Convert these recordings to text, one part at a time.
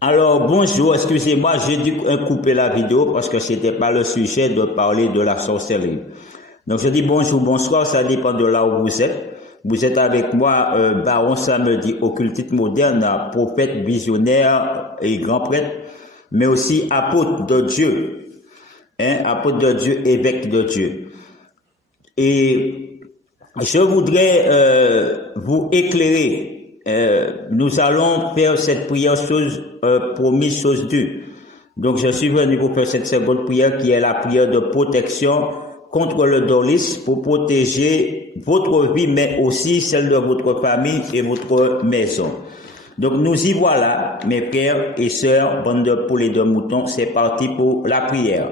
Alors bonjour, excusez-moi, j'ai dû couper la vidéo parce que c'était pas le sujet de parler de la sorcellerie. Donc je dis bonjour, bonsoir, ça dépend de là où vous êtes. Vous êtes avec moi, Baron Samedi, occultiste moderne, prophète, visionnaire et grand prêtre, mais aussi apôtre de Dieu, apôtre de Dieu, évêque de Dieu. Et je voudrais vous éclairer. Nous allons faire cette prière chose promise, chose due. Donc je suis venu pour faire cette seconde prière qui est la prière de protection contre le dorlisme pour protéger votre vie mais aussi celle de votre famille et votre maison. Donc nous y voilà, mes frères et sœurs, bande de poulets de moutons, c'est parti pour la prière.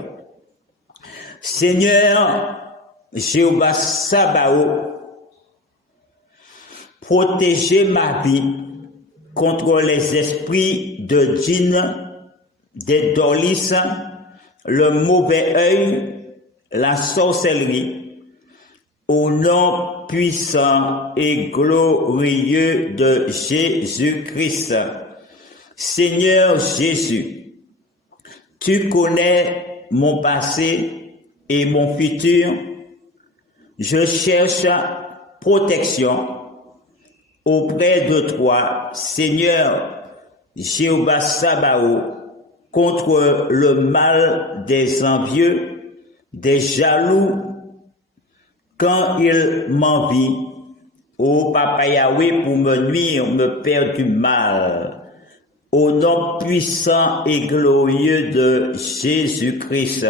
Seigneur Jéhovah Sabaoth, protégez ma vie contre les esprits de djinns, des dorlisses, le mauvais œil, la sorcellerie, au nom puissant et glorieux de Jésus-Christ. Seigneur Jésus, tu connais mon passé et mon futur. Je cherche protection auprès de toi, Seigneur Jéhovah Sabaoth, contre le mal des envieux, des jaloux, quand ils m'envient, ô Papa Yahweh, pour me nuire, me faire du mal. Au nom puissant et glorieux de Jésus-Christ,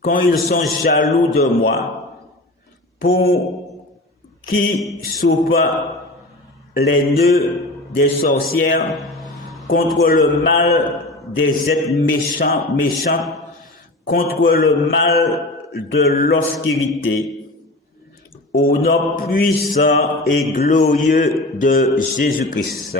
quand ils sont jaloux de moi, pour qui souffrent les nœuds des sorcières, contre le mal des êtres méchants, contre le mal de l'obscurité, au nom puissant et glorieux de Jésus-Christ.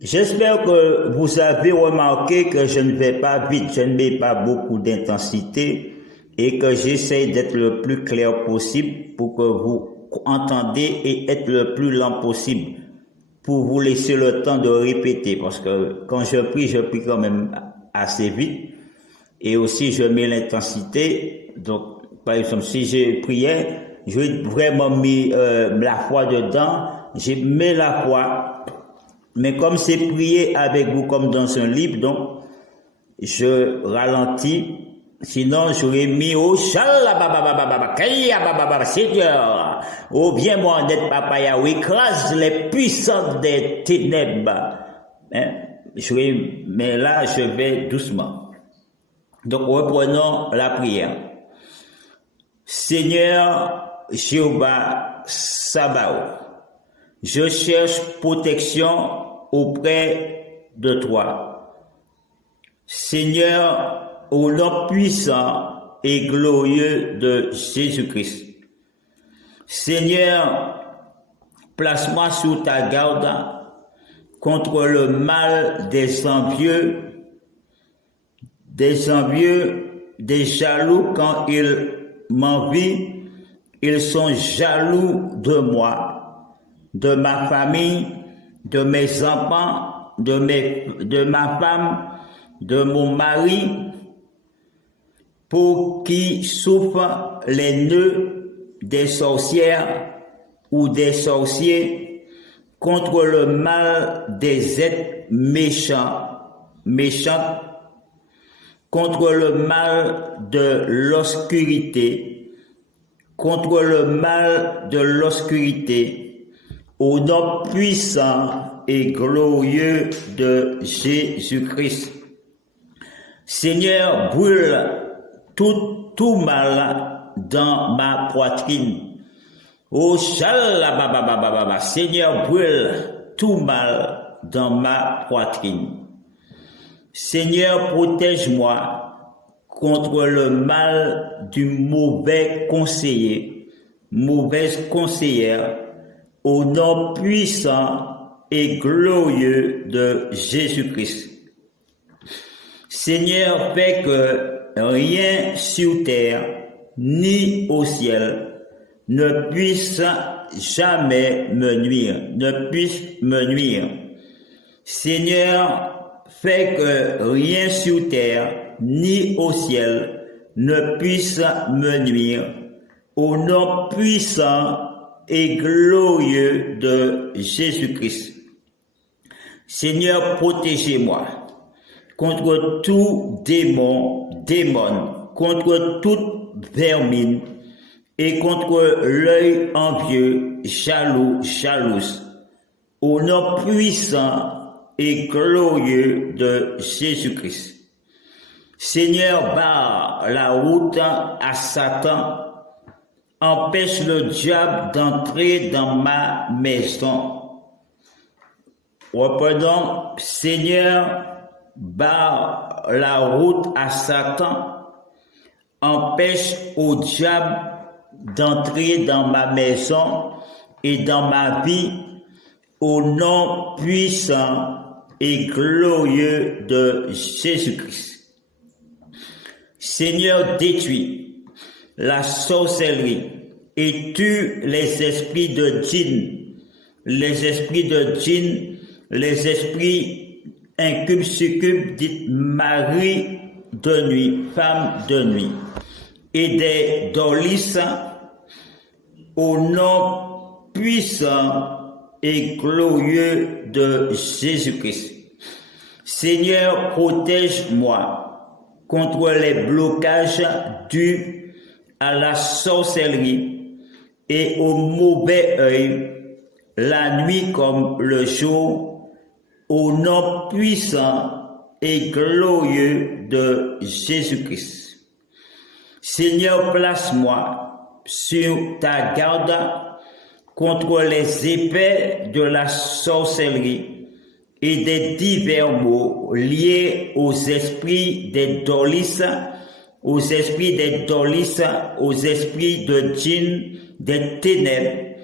J'espère que vous avez remarqué que je ne vais pas vite, je ne mets pas beaucoup d'intensité et que j'essaie d'être le plus clair possible pour que vous entendez et être le plus lent possible pour vous laisser le temps de répéter parce que quand je prie quand même assez vite et aussi je mets l'intensité. Donc, par exemple, si je priais, je vais vraiment mettre la foi dedans, je mets la foi. Mais comme c'est prier avec vous comme dans un livre, donc je ralentis. Sinon, j'aurais mis au Seigneur, oh bien moi d'être Papa Yahweh, écrase les puissants des ténèbres. Mais là, je vais doucement. Donc, reprenons la prière. Seigneur Jéhovah Sabaoth, je cherche protection auprès de toi. Seigneur, au nom puissant et glorieux de Jésus-Christ. Seigneur, place-moi sous ta garde contre le mal des envieux, des jaloux quand ils m'envient, ils sont jaloux de moi, de ma famille, de mes enfants, de ma femme, de mon mari, pour qui souffrent les nœuds des sorcières ou des sorciers, contre le mal des êtres méchants, contre le mal de l'obscurité, au nom puissant et glorieux de Jésus-Christ. Seigneur, brûle tout mal dans ma poitrine. Oh, Seigneur, brûle tout mal dans ma poitrine. Seigneur, protège-moi contre le mal du mauvais conseiller, mauvaise conseillère, au nom puissant et glorieux de Jésus-Christ. Seigneur, fais que rien sur terre ni au ciel ne puisse jamais me nuire, ne puisse me nuire. Seigneur, fais que rien sur terre ni au ciel ne puisse me nuire. Au nom puissant et glorieux de Jésus-Christ. Seigneur, protégez-moi contre tout démon, contre toute vermine et contre l'œil envieux, jalouse. Au nom puissant et glorieux de Jésus-Christ. Seigneur, barre la route à Satan, empêche le diable d'entrer dans ma maison. Reprenons, Seigneur, barre la route à Satan, empêche au diable d'entrer dans ma maison et dans ma vie, au nom puissant et glorieux de Jésus-Christ. Seigneur, détruis la sorcellerie et tue les esprits de djinn, les esprits incubes, succubes, dites mari de nuit, femme de nuit, et des dolis au nom puissant et glorieux de Jésus-Christ. Seigneur, protège-moi contre les blocages dus à la sorcellerie et au mauvais œil, la nuit comme le jour, au nom puissant et glorieux de Jésus-Christ. Seigneur, place-moi sur ta garde contre les épées de la sorcellerie et des divers maux liés aux esprits des dolis, aux esprits de djinn, des ténèbres,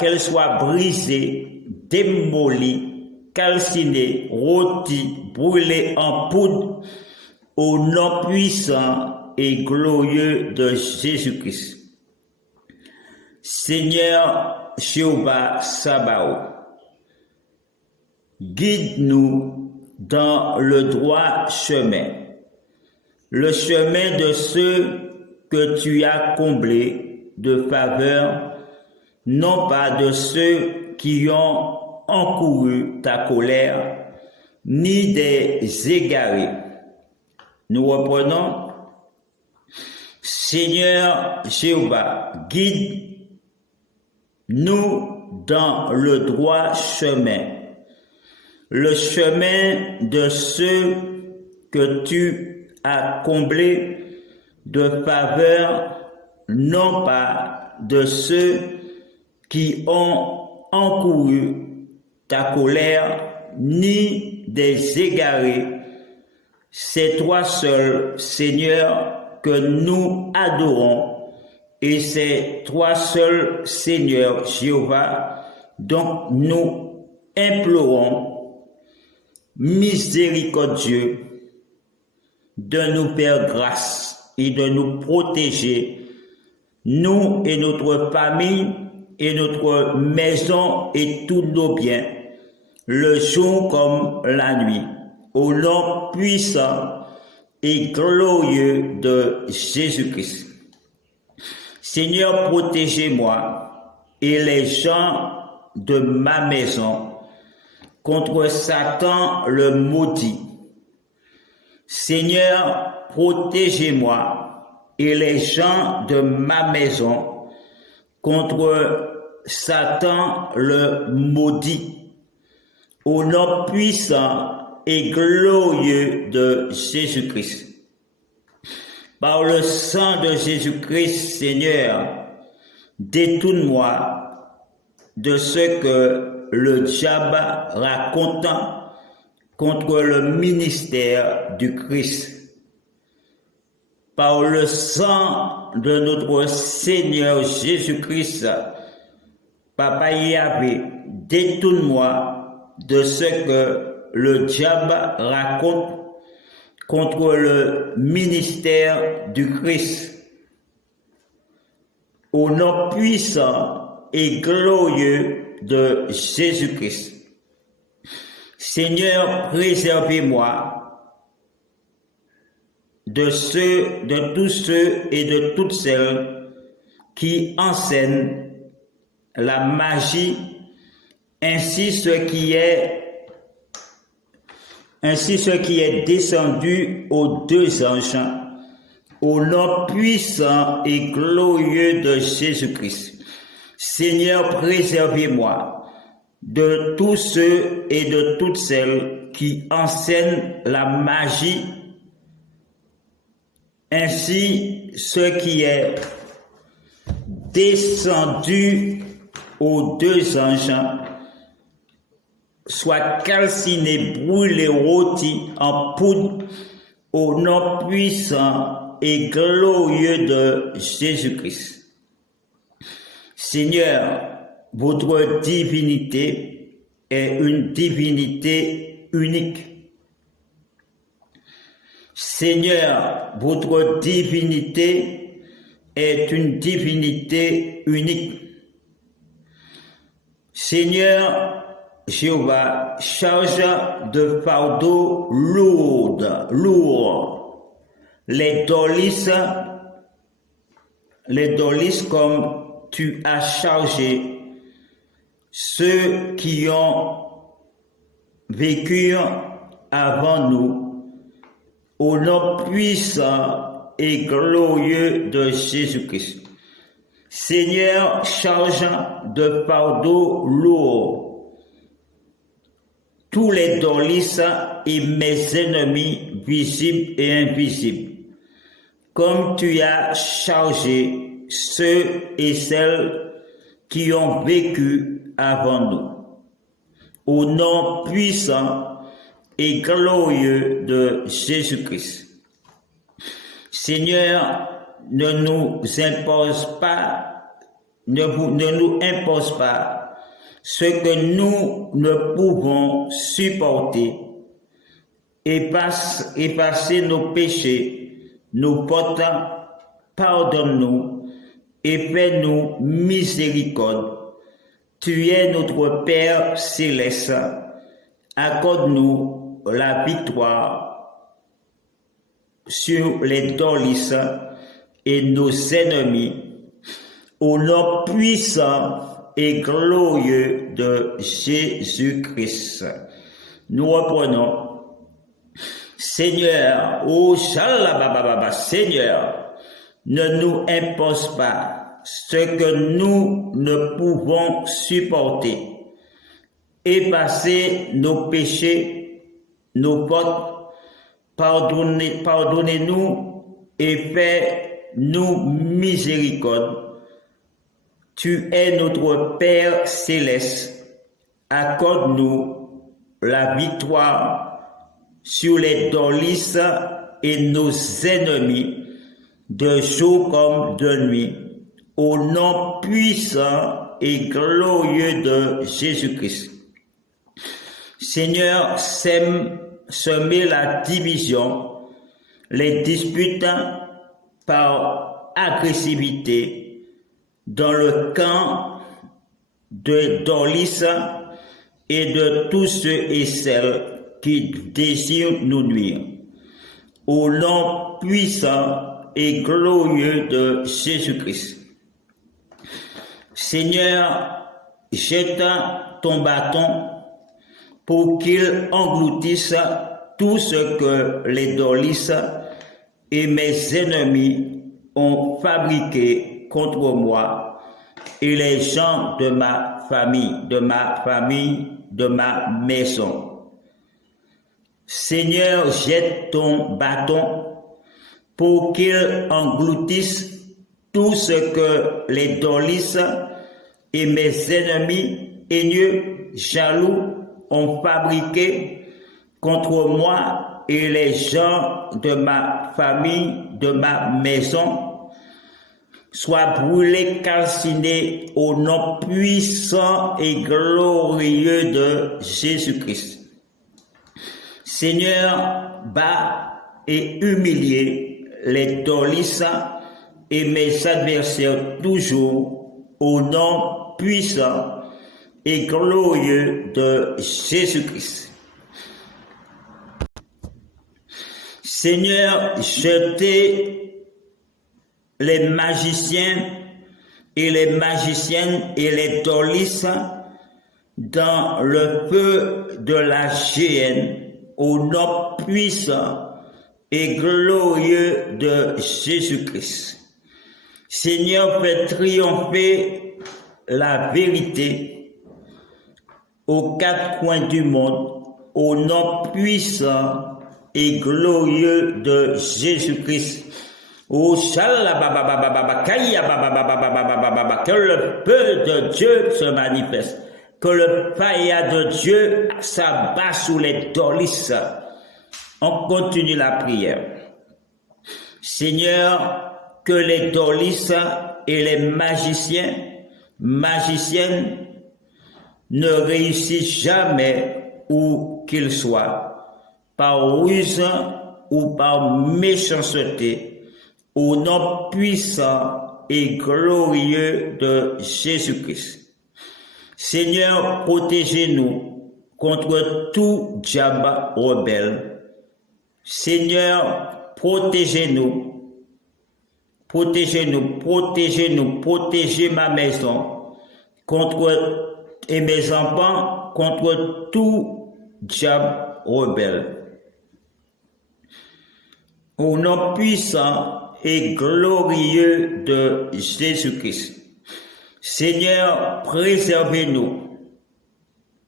qu'elles soient brisées, démolies, calcinées, rôties, brûlées en poudre, au nom puissant et glorieux de Jésus-Christ. Seigneur Jéhovah Sabaoth, guide-nous dans le droit chemin, le chemin de ceux que tu as comblés de faveur, non pas de ceux qui ont encouru ta colère, ni des égarés. Nous reprenons. Seigneur Jéhovah, guide-nous dans le droit chemin, le chemin de ceux que tu as comblés de faveur, non pas de ceux qui ont encouru ta colère, ni des égarés. C'est toi seul, Seigneur, que nous adorons, et c'est toi seul, Seigneur Jéhovah, dont nous implorons, miséricordieux, de nous faire grâce et de nous protéger, nous et notre famille et notre maison et tous nos biens, le jour comme la nuit, au nom puissant et glorieux de Jésus-Christ. Seigneur, protégez-moi et les gens de ma maison contre Satan le maudit. Seigneur, protégez-moi et les gens de ma maison contre Satan le maudit. Au nom puissant et glorieux de Jésus-Christ. Par le sang de Jésus-Christ, Seigneur, détourne-moi de ce que le diable raconte contre le ministère du Christ. Par le sang de notre Seigneur Jésus-Christ, Papa Yahvé, détourne-moi de ce que le diable raconte contre le ministère du Christ. Au nom puissant et glorieux de Jésus-Christ. Seigneur, préservez-moi de tous ceux et de toutes celles qui enseignent la magie, ainsi ce qui est descendu aux deux anges, au nom puissant et glorieux de Jésus-Christ. Seigneur, préservez-moi de tous ceux et de toutes celles qui enseignent la magie, ainsi ce qui est descendu aux deux anges, soit calciné, brûlé, rôti en poudre, au nom puissant et glorieux de Jésus-Christ. Seigneur, votre divinité est une divinité unique. Seigneur, votre divinité est une divinité unique. Seigneur, Jéhovah, charge de fardeau lourd les dolis comme tu as chargé ceux qui ont vécu avant nous, au nom puissant et glorieux de Jésus-Christ. Seigneur, charge de fardeau lourd tous les dolis et mes ennemis visibles et invisibles, comme tu as chargé ceux et celles qui ont vécu avant nous, au nom puissant et glorieux de Jésus-Christ. Seigneur, ne nous impose pas ce que nous ne pouvons supporter, effacer nos péchés, nos fautes, pardonne-nous et fais-nous miséricorde. Tu es notre Père céleste, accorde-nous la victoire sur les dolis et nos ennemis, au nom puissant et glorieux de Jésus-Christ. Nous reprenons. Seigneur, Seigneur, ne nous impose pas ce que nous ne pouvons supporter. Effacez nos péchés, nos fautes, pardonnez-nous et fais-nous miséricorde. Tu es notre Père céleste, accorde-nous la victoire sur les dolis et nos ennemis, de jour comme de nuit, au nom puissant et glorieux de Jésus-Christ. Seigneur, semer la division, les disputes par agressivité dans le camp de dolis et de tous ceux et celles qui désirent nous nuire. Au nom puissant et glorieux de Jésus-Christ. Seigneur, jette ton bâton pour qu'il engloutisse tout ce que les dolis et mes ennemis ont fabriqué contre moi et les gens de ma famille, de ma maison. Seigneur, jette ton bâton pour qu'il engloutisse tout ce que les dolis et mes ennemis haineux, jaloux, ont fabriqué contre moi et les gens de ma famille, de ma maison, soient brûlés, calcinés au nom puissant et glorieux de Jésus-Christ. Seigneur, bats et humiliez les dolis et mes adversaires toujours au nom puissant et glorieux de Jésus-Christ. Seigneur, jetez les magiciens et les magiciennes et les dolistes dans le feu de la géhenne au nom puissant et glorieux de Jésus-Christ. Seigneur, fais triompher la vérité aux quatre coins du monde au nom puissant et glorieux de Jésus-Christ. Oh, que le feu de Dieu se manifeste, que le feu de Dieu s'abat sous les dolistes. On continue la prière. Seigneur, que les dolistes et les magiciens, magiciennes ne réussissent jamais où qu'ils soient, par ruse ou par méchanceté, au nom puissant et glorieux de Jésus-Christ. Seigneur, protégez-nous contre tout diable rebelle. Seigneur, protégez-nous, protégez-nous, protégez-nous, protégez ma maison et mes enfants contre tout diable rebelle. Au nom puissant et glorieux de Jésus-Christ. Seigneur, préservez-nous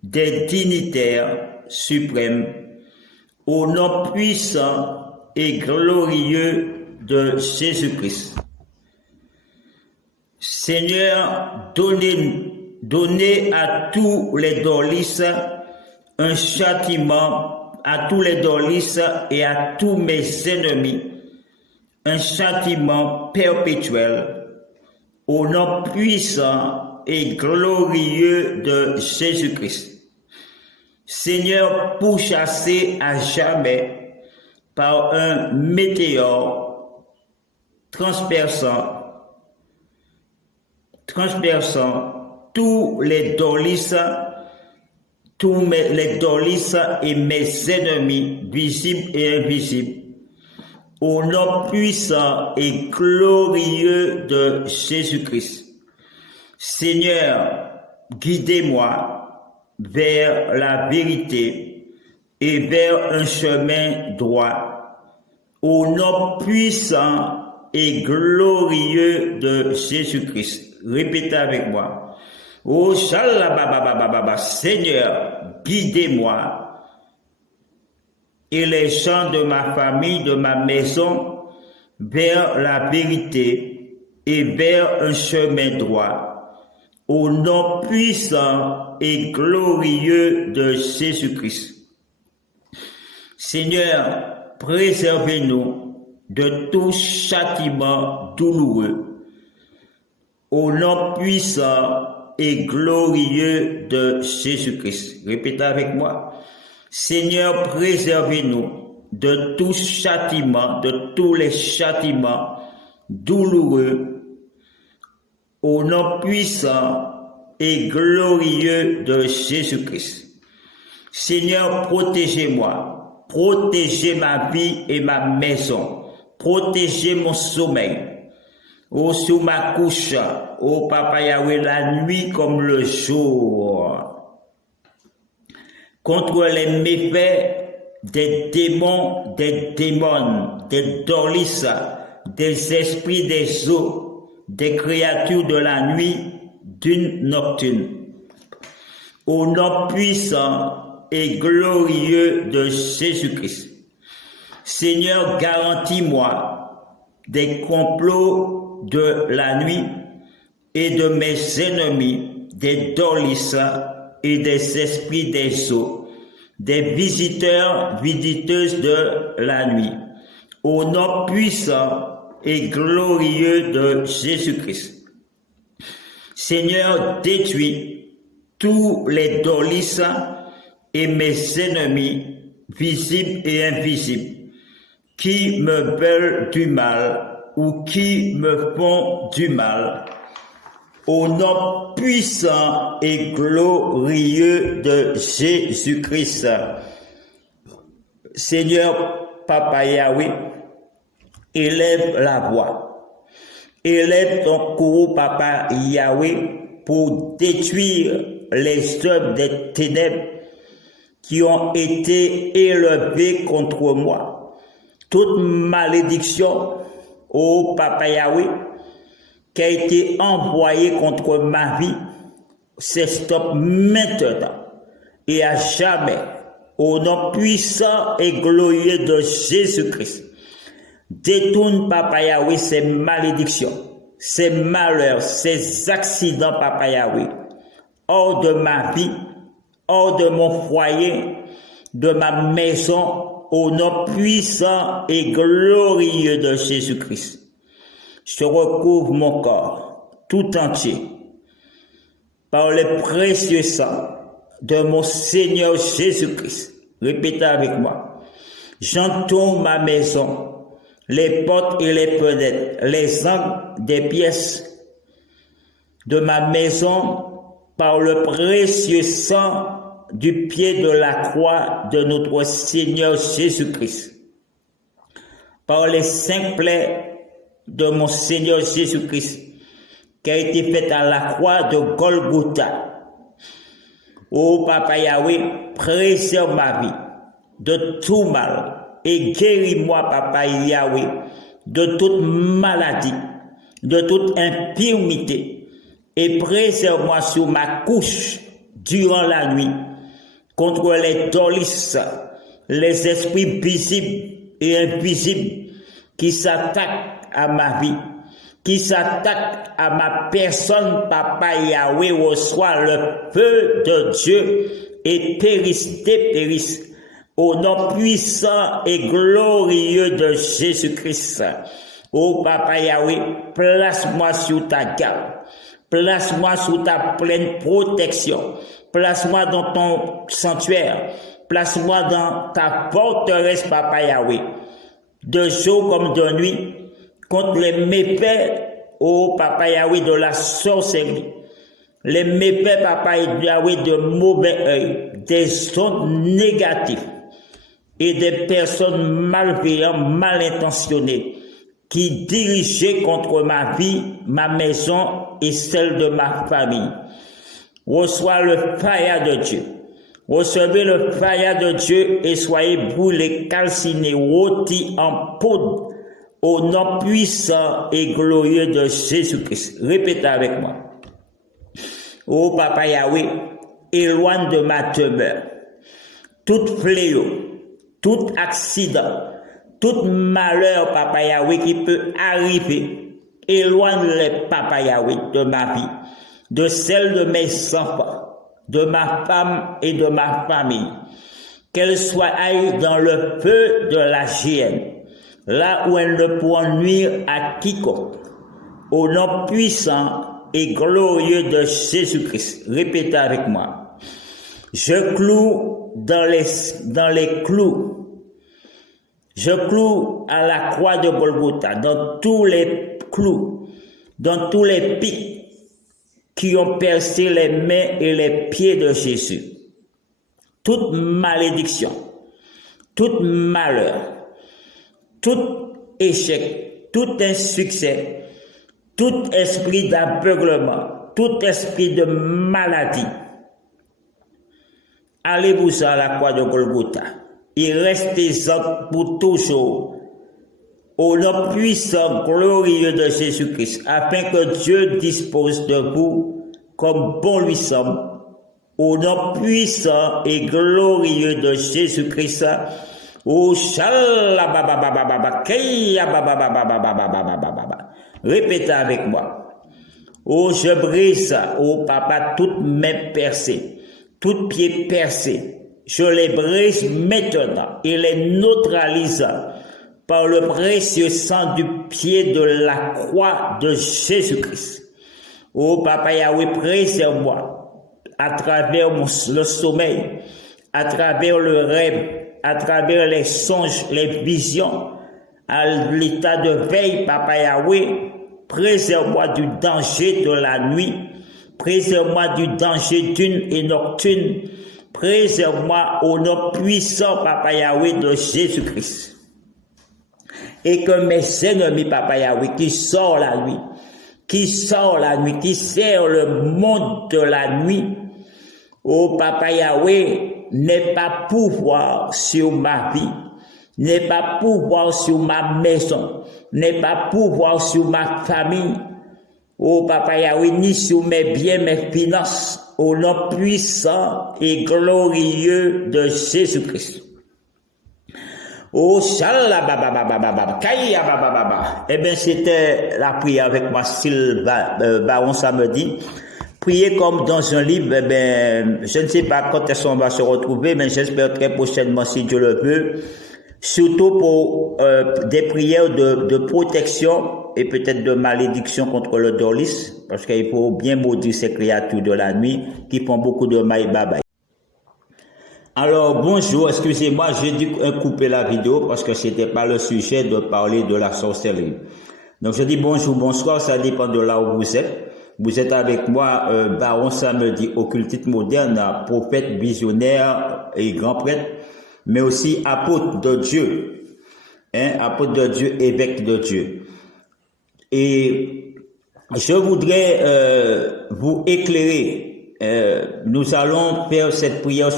des dignitaires suprêmes au nom puissant et glorieux de Jésus-Christ. Seigneur, donnez à tous les dolistes un châtiment, à tous les dolistes et à tous mes ennemis, un châtiment perpétuel au nom puissant et glorieux de Jésus-Christ. Seigneur, pourchassez à jamais par un météore transperçant tous les dolistes, les dolistes et mes ennemis, visibles et invisibles, au nom puissant et glorieux de Jésus-Christ. Seigneur, guidez-moi vers la vérité et vers un chemin droit, au nom puissant et glorieux de Jésus-Christ. Répétez avec moi. Oh, Seigneur, guidez-moi et les gens de ma famille, de ma maison, vers la vérité et vers un chemin droit, au nom puissant et glorieux de Jésus-Christ. Seigneur, préservez-nous de tout châtiment douloureux, au nom puissant et glorieux de Jésus-Christ. Répétez avec moi. Seigneur, préservez-nous de tout châtiment, de tous les châtiments douloureux, au nom puissant et glorieux de Jésus-Christ. Seigneur, protégez-moi, protégez ma vie et ma maison, protégez mon sommeil, sous ma couche, Papa Yahweh, la nuit comme le jour, contre les méfaits des démons, des démons, des dolistes, des esprits des eaux, des créatures de la nuit, d'une nocturne. Au nom puissant et glorieux de Jésus-Christ. Seigneur, garantis-moi des complots de la nuit et de mes ennemis, des dolistes et des esprits des eaux, des visiteurs, visiteuses de la nuit, au nom puissant et glorieux de Jésus-Christ. Seigneur, détruis tous les dolistes et mes ennemis, visibles et invisibles, qui me veulent du mal ou qui me font du mal, au nom puissant et glorieux de Jésus-Christ. Seigneur Papa Yahweh, élève la voix. Élève ton courroux, Papa Yahweh, pour détruire les œuvres des ténèbres qui ont été élevées contre moi. Toute malédiction, ô Papa Yahweh, qui a été envoyée contre ma vie, s'estoppe maintenant et à jamais, au nom puissant et glorieux de Jésus-Christ. Détourne, Papa Yahweh, ces malédictions, ces malheurs, ces accidents, Papa Yahweh, hors de ma vie, hors de mon foyer, de ma maison, au nom puissant et glorieux de Jésus-Christ. Je recouvre mon corps tout entier par le précieux sang de mon Seigneur Jésus-Christ. Répétez avec moi. J'entoure ma maison, les portes et les fenêtres, les angles des pièces de ma maison par le précieux sang du pied de la croix de notre Seigneur Jésus-Christ. Par les 5 plaies de mon Seigneur Jésus-Christ qui a été faite à la croix de Golgotha. Ô Papa Yahweh, préserve ma vie de tout mal et guéris-moi, Papa Yahweh, de toute maladie, de toute infirmité et préserve-moi sur ma couche durant la nuit contre les dolis, les esprits visibles et invisibles qui s'attaquent à ma vie, qui s'attaquent à ma personne. Papa Yahweh, reçoit le feu de Dieu et dépérisse au nom puissant et glorieux de Jésus-Christ. Ô Papa Yahweh, place-moi sous ta garde, place-moi sous ta pleine protection, place-moi dans ton sanctuaire, place-moi dans ta forteresse, Papa Yahweh, de jour comme de nuit, contre les méfaits, ô Papa Yahweh, de la sorcellerie, les méfaits, Papa Yahweh, de mauvais œil, des ondes négatives et des personnes malveillantes, mal intentionnées, qui dirigeaient contre ma vie, ma maison et celle de ma famille. Reçois le fire de Dieu. Recevez le fire de Dieu et soyez brûlés, calcinés, rôtis en poudre au nom puissant et glorieux de Jésus-Christ. Répétez avec moi. Ô Papa Yahweh, éloigne de ma demeure tout fléau, tout accident, tout malheur, Papa Yahweh, qui peut arriver. Éloigne-les, Papa Yahweh, de ma vie, de celle de mes enfants, de ma femme et de ma famille. Qu'elles soient aillées dans le feu de la géhenne, là où elles ne pourront nuire à quiconque. Au nom puissant et glorieux de Jésus-Christ. Répétez avec moi. Je cloue dans les clous. Je cloue à la croix de Golgotha, dans tous les clous, dans tous les pics qui ont percé les mains et les pieds de Jésus. Toute malédiction, tout malheur, tout échec, tout insuccès, tout esprit d'aveuglement, tout esprit de maladie, allez-vous à la croix de Golgotha et restez-en pour toujours au nom puissant, glorieux de Jésus-Christ, afin que Dieu dispose de vous comme bon lui semble, au nom puissant et glorieux de Jésus-Christ. Répétez avec moi. Oh, je brise, oh Papa, toutes mains percées, toutes pieds percés. Je les brise maintenant et les neutralise par le précieux sang du pied de la croix de Jésus-Christ. Oh Papa Yahweh, préserve-moi à travers le sommeil, à travers le rêve, à travers les songes, les visions, à l'état de veille, Papa Yahweh, préserve-moi du danger de la nuit, préserve-moi du danger d'une et nocturne, préserve-moi au nom puissant, Papa Yahweh, de Jésus-Christ. Et que mes ennemis, Papa Yahweh, qui sortent la nuit, qui sert le monde de la nuit, oh Papa Yahweh, n'ait pas pouvoir sur ma vie, n'ait pas pouvoir sur ma maison, n'ait pas pouvoir sur ma famille, oh Papa Yahweh, ni sur mes biens, mes finances, au nom puissant et glorieux de Jésus-Christ. Oh, shalabababababa, kaya babababa. Eh bien, c'était la prière avec moi, style Baron samedi. Prier comme dans un livre, eh ben, je ne sais pas quand est-ce qu'on va se retrouver, mais j'espère très prochainement, si Dieu le veut. Surtout pour des prières de protection et peut-être de malédiction contre le dorlis, parce qu'il faut bien maudire ces créatures de la nuit qui font beaucoup de maïbaba. Alors, bonjour, excusez-moi, j'ai dû couper la vidéo parce que c'était pas le sujet de parler de la sorcellerie. Donc, je dis bonjour, bonsoir, ça dépend de là où vous êtes. Vous êtes avec moi, Baron samedi, occultiste moderne, prophète, visionnaire et grand prêtre, mais aussi apôtre de Dieu, apôtre de Dieu, évêque de Dieu. Et je voudrais vous éclairer. Nous allons faire cette prière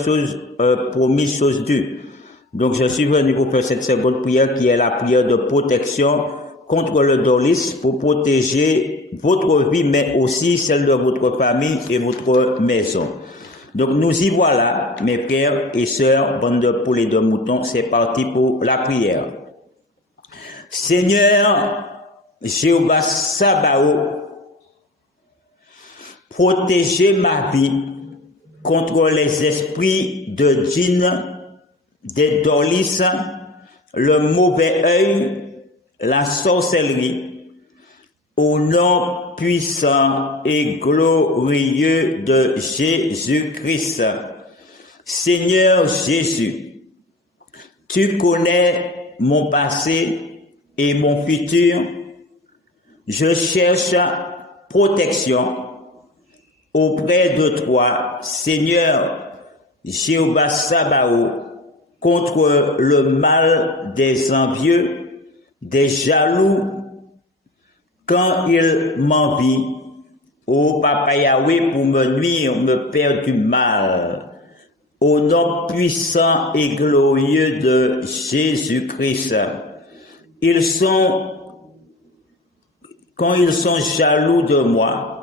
promise, chose due. Donc je suis venu vous faire cette seconde prière qui est la prière de protection contre le dorlis pour protéger votre vie, mais aussi celle de votre famille et votre maison. Donc nous y voilà, mes frères et sœurs, bande de poulets de moutons, c'est parti pour la prière. Seigneur Jéhovah Sabaoth, protégez ma vie contre les esprits de djinns, des dorlis, le mauvais œil, la sorcellerie, au nom puissant et glorieux de Jésus-Christ. Seigneur Jésus, tu connais mon passé et mon futur. Je cherche protection auprès de toi, Seigneur Jéhovah Sabaoth, contre le mal des envieux, des jaloux, quand ils m'envient, ô Papa Yahweh, pour me nuire, me faire du mal, au nom puissant et glorieux de Jésus-Christ. Quand ils sont jaloux de moi,